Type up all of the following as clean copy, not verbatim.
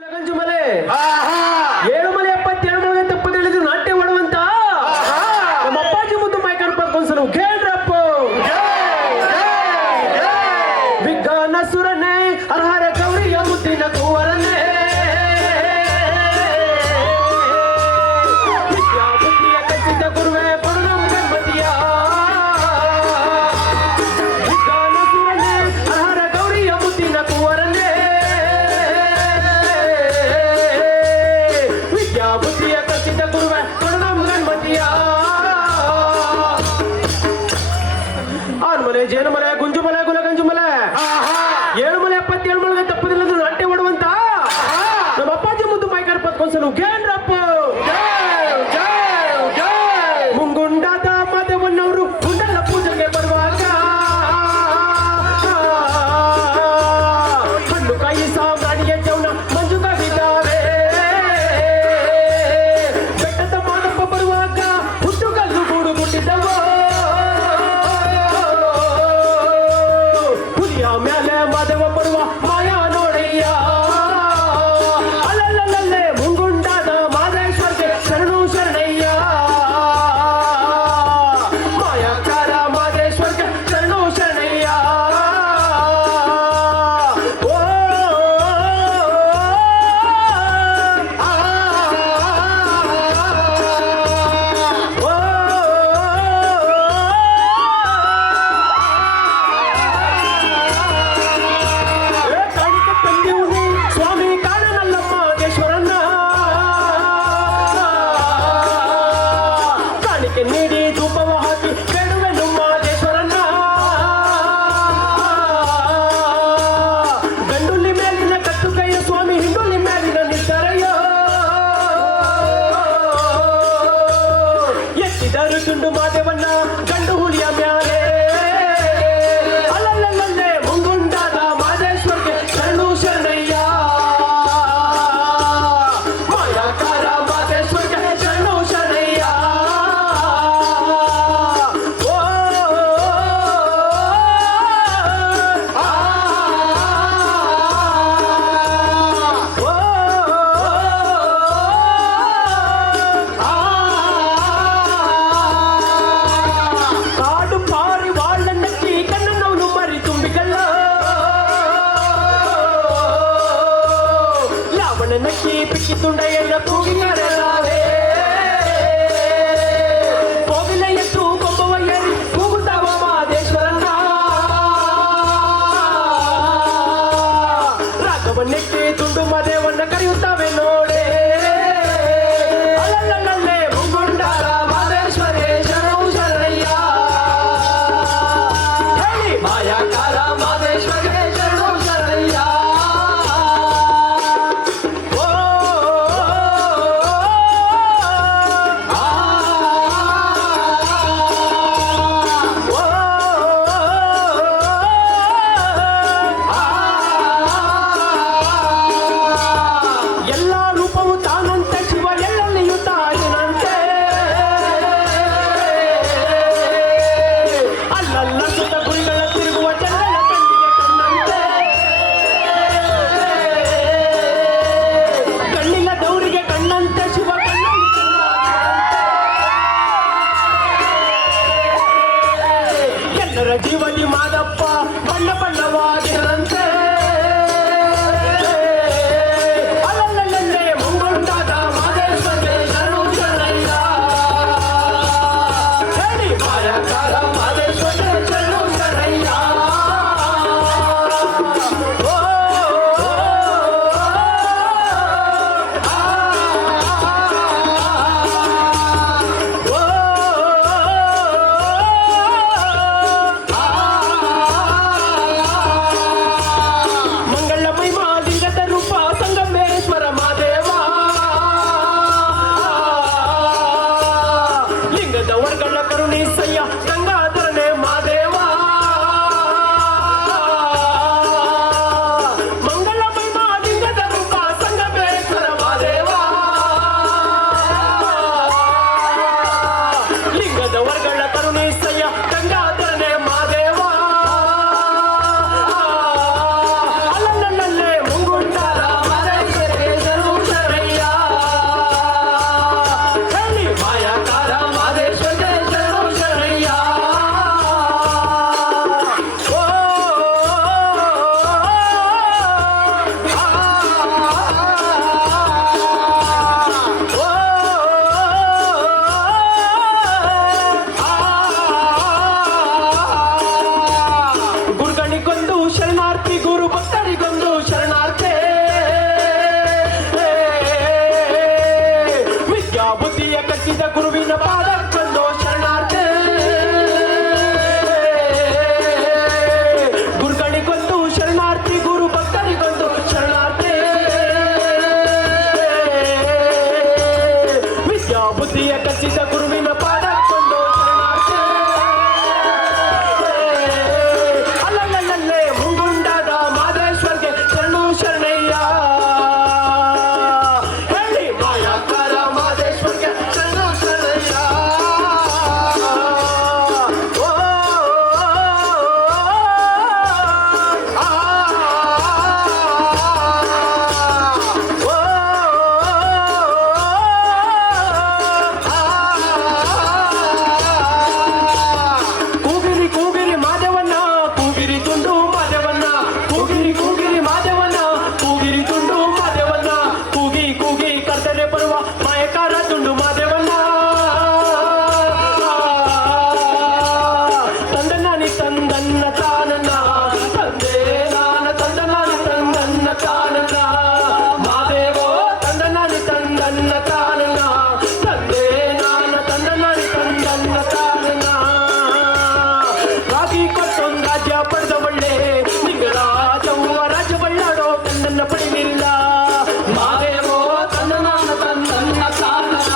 ಗಂಜುಮಲೆ ಏಳುಮಲೆ 77 ತಪ್ಪು ತಿಳಿದು ನಾಟ್ಯ ಮಾಡುವಂತ ನಮ್ಮ ಅಪ್ಪಾಜಿ ಮುದ್ದು ಮೈ ಕಣ್ಪಕ್ಕೊಂದ್ಸಲ ಕೇಳ್ರಪ್ಪ ವಿಜ್ಞಾನ ಸುರನೇ ಅರ್ಹರ ಗೌರಿಯ ಮುದ್ದಿನ ಕೂವರನೇ ವಿದ್ಯಾ ಬುದ್ಧಿಯ ಕಚ್ಚಿದ ಗುರುವೆ ಪಡುನಂ ಗಣಪತಿಯ ವಿಜ್ಞಾನ ಸುರನೇ ಅರ್ಹರ ಗೌರಿಯ ಮುದ್ದಿನ ಕೂವರನೇ ಬುದ್ಧಿಯ ಕಚ್ಚಿದ ಗುರುವೆ ಪಡುನಂ ಗಣಪತಿಯ ಆನ್ಮಲೆ ಜೇನುಮಲೆ ಗುಂಜುಮಲೆ ಗುಲಗಂಜುಮಲೆ ಏಳುಮಲೆ 77 ಮಲೆಗೆ ತಪ್ಪದಿಲ್ಲದ ನಾಟ್ಯ ಮಾಡುವಂತ ನಮ್ಮ ಅಪ್ಪಾಜಿ ಮುದ್ದು ಮೈಕರ್ ಪತ್ಕೊಂಡ್ಸಲು ಗೇಂದ್ರಪ್ಪ ಮುಂಗುಂಡಾದ ಮಾದೇವನ್ನವರು ಗುಂಡಲ ಪೂಜೆಗೆ ಬರುವಾಗ ಹಣ್ಣು ಕಾಯಿ ಸಾಮ್ರಾಣಿಯ ಜೌನ ಮಂಜು ಕವಿದಾವೆ ಬೆಟ್ಟದ ಮಾದಪ್ಪ ಬರುವಾಗ ಹುಟ್ಟು ಕಲ್ಲು ಗೂಡು ಮುಟ್ಟಿದ್ದವು ಹುಲಿಯ ಮೇಲೆ ಮಾದೇವ ಬರುವ ಮಾಯಾ ನೋಡಯ್ಯ ಅಲ್ಲಲ್ಲಲ್ಲೇ ಮುಂಗುಂಡಾದ ಮಾದೇಶ್ವರ್ಗೆ ಶರಣು ಶರಣಯ್ಯ ಮಾಯಾಕಾರ ಮಾದೇಶ್ವರ್ಗೆ ಶರಣು ಶರಣಯ್ಯ ಓ ಕಾಣಿಕೆ ತಂದೆಯುನಿ ಸ್ವಾಮಿ ಕಾಣನಲ್ಲ ಮಾದೇಶ್ವರನ್ನ ಕಾಣಿಕೆ ನೀಡಿ ಧೂಪವ ಹಾಕಿ ಬೇಡುವೆನು ಮಾದೇಶ್ವರನ್ನ ಗಂಡುಲಿ ಮೇಲಿನ ಕಟ್ಟುಕೈಯ ಸ್ವಾಮಿ ಹಿಂಡುಲಿ ಮೇಲಿನ ನಿದ್ದರೆಯ ಎತ್ತಿದರು ತುಂಡು ಮಾದೇವನ್ನ ಗಂಡು ಹುಲಿಯ ಮ್ಯಾಲೆ ಅಲ್ಲಲ್ಲಲ್ಲೇ ಮುಂಗುಂಡಾದ ಮಾದೇಶ್ವರ್ಗೆ ಶರಣು ಶರಣಯ್ಯ ಮಾಯಾಕಾರ ಮಾದೇಶ್ವರ್ಗೆ ಶರಣು ಶರಣಯ್ಯ ಓ ಕಾಡು ಪಾರಿ ವಾಳನ್ನಕ್ಕಿ ಕಣ್ಣನವನು ಮರಿ ತುಂಬಿಕಲ್ಲ ಲಾವಣನಕ್ಕಿ ಪಿಕ್ಕಿ ತುಂಡೆಯನ್ನ ಕೂಗಿ ಕರೆಲಾವೆ ಕೋವಿಲ ಎತ್ತು ಕೊಂಬವ ಏರಿ ಕೂಗುತ್ತಾವ ಮಾದೇಶ್ವರನ್ನ ರಾಗವನ್ನೆಕ್ಕಿ ತುಂಡು ಮದೇವನ್ನ ಕರೆಯುತ್ತವೆ ನೋಡೆ ಅಲ್ಲಲ್ಲಲ್ಲೇ ಮುಂಗುಂಡಾದ ಮಾದೇಶ್ವರೇ ಶರಣು ಶರಣಯ್ಯ ಹೇಳಿ ಮಾಯಾಕಾರ ಮಾದೇಶ್ವರೇ ಶರಣು ಶರಣಯ್ಯ ಓ ಎಲ್ಲ ರೂಪವು ತಾನಂತೆ ಶಿವ ಎಲ್ಲೆಲ್ಲಿಯೂ ತಾಯಿನಂತೆ ಅಲ್ಲಲ್ಲ ಸುತ್ತ ಗುರಿಗಳ ತಿರುಗುವ ಜನಗಳ ಕಣ್ಣಿಗೆ ಕಣ್ಣಂತೆ ಕಣ್ಣಿಲ್ಲ ದೌರಿಗೆ ಕಣ್ಣಂತೆ ಶಿವ ಕಣ್ಣಲ್ಲಿ ಕಣ್ಣಾಗಿರಂತೆ. ಎಲ್ಲರ ಜೀವನಿ ಮಾದಪ್ಪ ಬಣ್ಣ ಬಣ್ಣವಾಗಿರಂತೆ ಅಲ್ಲಲ್ಲಲ್ಲೇ ಮುಂಗುಂಡಾದ ಮಾದೇಶ್ವರೇ ಶರಣು ಶರಣಯ್ಯ ಹೇಳಿ ಮಾಯಾಕಾರ ಮಾದೇಶ್ವರೇ ಶರಣು ಶರಣಯ್ಯ ಓ ಗುರುವಿನ ಪಾದಕ್ಕೊಂದು ಶರಣಾರ್ಥಿ, ಗುರುಗಳಿಗೊಂದು ಶರಣಾರ್ಥಿ, ಗುರು ಭಕ್ತರಿಗೊಂದು ಶರಣಾರ್ಥಿ, ವಿದ್ಯಾ ಬುದ್ಧಿಯ ಕಲಿಸಿದ ಗುರುವಿನ ಪಾದಕ್ಕೊಂದು ಶರಣಾರ್ಥಿ. ಅಲ್ಲಲ್ಲಲ್ಲೇ ಮುಂಗುಂಡಾದ ಮಾದೇಶ್ವರ್ಗೆ ಶರಣು ಶರಣಯ್ಯ, ಹೇಳಿ ಮಾಯಾಕಾರ ಮಾದೇಶ್ವರ್ಗೆ ಶರಣು ಶರಣಯ್ಯ. ಓ, ಆ, ಓ, ಕೂಗಿರಿ ಕೂಗಿರಿ ಮಾದೇವನ್ನ, ಕೂಗಿರಿ ತುಂಡು ಮಾದೇವನ್ನ, ಕೂಗಿರಿ ಕೂಗಿರಿ ಮಾದೇವನ್ನ, ಕೂಗಿರಿ ತುಂಡು ಮಾದೇವನ್ನ, ಕೂಗಿ ಕೂಗಿ ಕರ್ತನೆ ಬರುವ ಮಾಯಕಾರ ತುಂಡು ಮಾದೇವನ್ನ. ತಂದನಾನಿ ತಂದನ್ನ ತಾನನ್ನ, ತಂದೆ ನಾನ ತಂದನಾನಿ ತಂದನ್ನ ತಾನನ್ನ, ಮಾದೇವೋ ತಂದನಾನಿ ತಂದನ್ನ ತಾನನ್ನ, ತಂದೆ ನಾನ ತಂದನಾನಿ ತಂದನ್ನ ತಾನನ್ನ. ರಾಗಿ ಕೊಟ್ಟೊಂದು ರಾಜ್ಯ ಪಡೆದ ಒಳ್ಳೆ ನಿಂಗ ರಾಜವ್ವ ರಾಜ್ಯ ಬಳ್ಳಾಡೋ ಕಣ್ಣನ್ನ ಪಡೆಯಲಿಲ್ಲ. ಮಾದೇವೋ ತಂದನಾನ ತಂದನ್ನ ತಾನನ,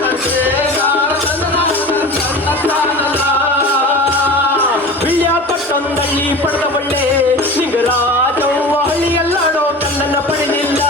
ತಂದೆ ನಾನ ತಂದನಾನ ತಂದನ್ನ ತಾನನ. ಬಿಳ್ಯ ಕೊಟ್ಟೊಂದಳ್ಳಿ ಪಡೆದ ಒಳ್ಳೆ ನಿಂಗ ರಾಜವ್ವ ಹಳ್ಳಿಯಲ್ಲಾಡೋ ಕಣ್ಣನ್ನ ಪಡೆಯಲಿಲ್ಲ.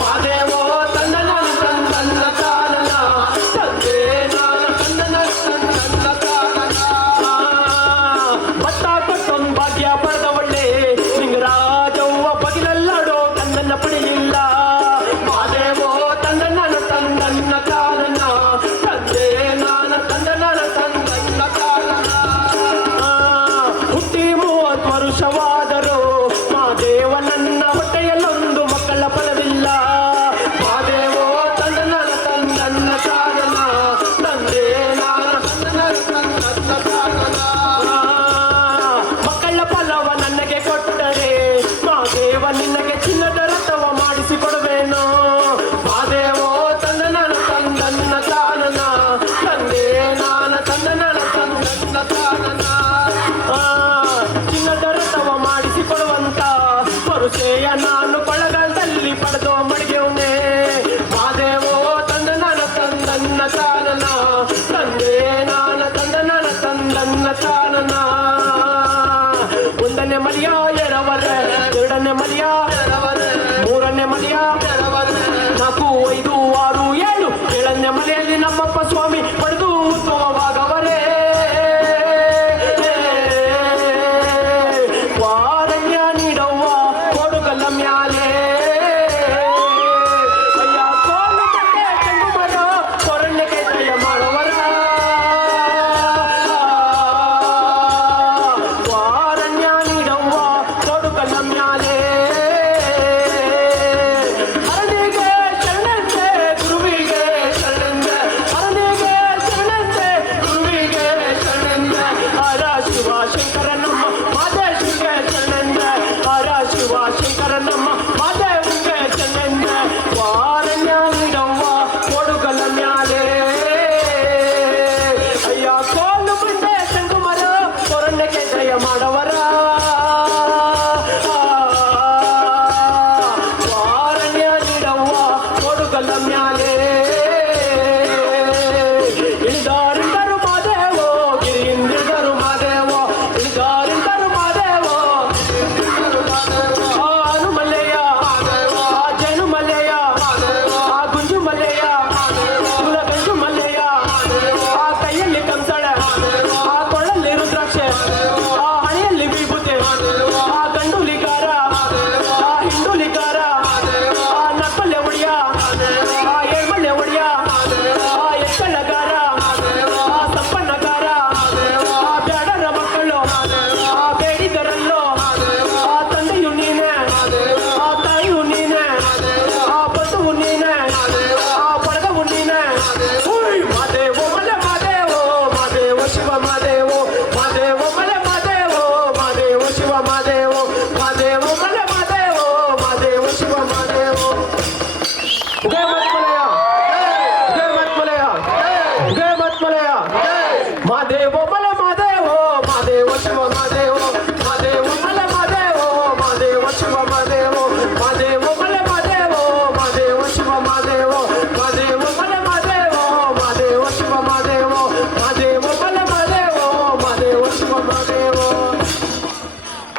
ಮಾದೇವೋ ತಂದನಾನ ತಂದನ್ನ ತಾನನ, ತಂದೆ ನಾನ ತಂದನಾನ ತಂದನ್ನ ತಾನನ. ಭತ್ತ ಕೊಟ್ಟೊಂದು ಭಾಗ್ಯ ಪಡೆದ ಒಳ್ಳೆ ನಿಂಗ ರಾಜವ್ವ ಬಗಿಲಲ್ಲಾಡೋ ಕಣ್ಣನ್ನ ಪಡೆಯಲಿಲ್ಲ. ಮಾದೇವೋ ತಂದನಾನ ತಂದನ್ನ ತಾನನ, ತಂದೆ ನಾನ ತಂದನಾನ ತಂದನ್ನ ತಾನನ. ಹುಟ್ಟಿ 30 ವರುಷವಾದರೂ ಮಾದೇವ ನನ್ನ ಹೊಟ್ಟೆಯಲ್ಲೊಂದು ಮಕ್ಕಳ ಫಲವಿಲ್ಲ. ಮಾದೇವೋ ತಂದನಾನ ತಂದನ್ನ ತಾನನ, ತಂದೆ ನಾನ ತಂದನಾನ ತಂದನ್ನ ತಾನನ. ಮಕ್ಕಳ ಫಲವ ನನಗೆ ಕೊಟ್ಟರೆ ಮಾದೇವ ನಿನಗೆ ಚಿನ್ನದ ರಥವ ಮಾಡಿಸಿಕೊಡುವೇನು. ಮಾದೇವೋ ತಂದನಾನ ತಂದನ್ನ ತಾನನ, ತಂದೆ ನಾನ ತಂದನಾನ ತಂದನ್ನ ತಾನನ. ಚಿನ್ನದ ರಥವ ಮಾಡಿಸಿಕೊಡುವಂತ ಪರುಷೆಯ ನಾನು ಕೊಳ್ಳಗಾಲದಲ್ಲಿ ಪಡೆದು ಮಡಿಗೆವನೇ. ಮಾದೇವೋ ತಂದನಾನ ತಂದನ್ನ ತಾನನ, ತಂದೆ ನಾನ ತಂದನಾನ ತಂದನ್ನ ತಾನನ. ಒಂದನೇ ಮಲಿಯ ಎರವರೆ, ಎರಡನೇ ಮಲಿಯ ಎರವರೆ, ಮೂರನೇ ಮಲಿಯ ಎರವರೆ, 4, 5, 6, 7, 7ನೇ ಮಲೆಯಲ್ಲಿ ನಮ್ಮಪ್ಪ ಸ್ವಾಮಿ ಪಡೆದು ಉತ್ತಮವಾಗವರೇ. ವಾರಣ್ಯ ನೀಡವ್ವ ಕೊಡುಗಲ್ಲ ಮ್ಯಾಲೆ, ಅಯ್ಯ ಕೋಲು ಕಟ್ಟೆ ಚೆಂಡು ಮರ ಕೊರಣ್ಯಕ್ಕೆ ದಯ ಮಾಡುವರ. ವಾರಣ್ಯ ನೀಡವ್ವ ಕೊಡುಗಲ್ಲ ಮ್ಯಾಲೆ, ಹರಣಿಗೆ ಶರಣಂತೆ ಗುರುವಿಗೆ ಶರಣಂತೆ, ಹರಣಿಗೆ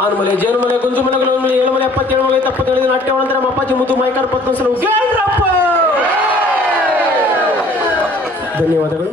ಆನುಮಲೆ ಜೇನುಮಲೆ ಗುಂಜುಮಲೆ ಗುಲಮಲೆ ಏಳುಮಲೆ 77 ಮಲೆ 77 ನಾಟ್ಯ ಒಳಂತರ ನಮ್ಮ ಅಪ್ಪಾಜಿ ಮುದ್ದು ಮೈಕರ್ 14 ಸಲ ಧನ್ಯವಾದಗಳು.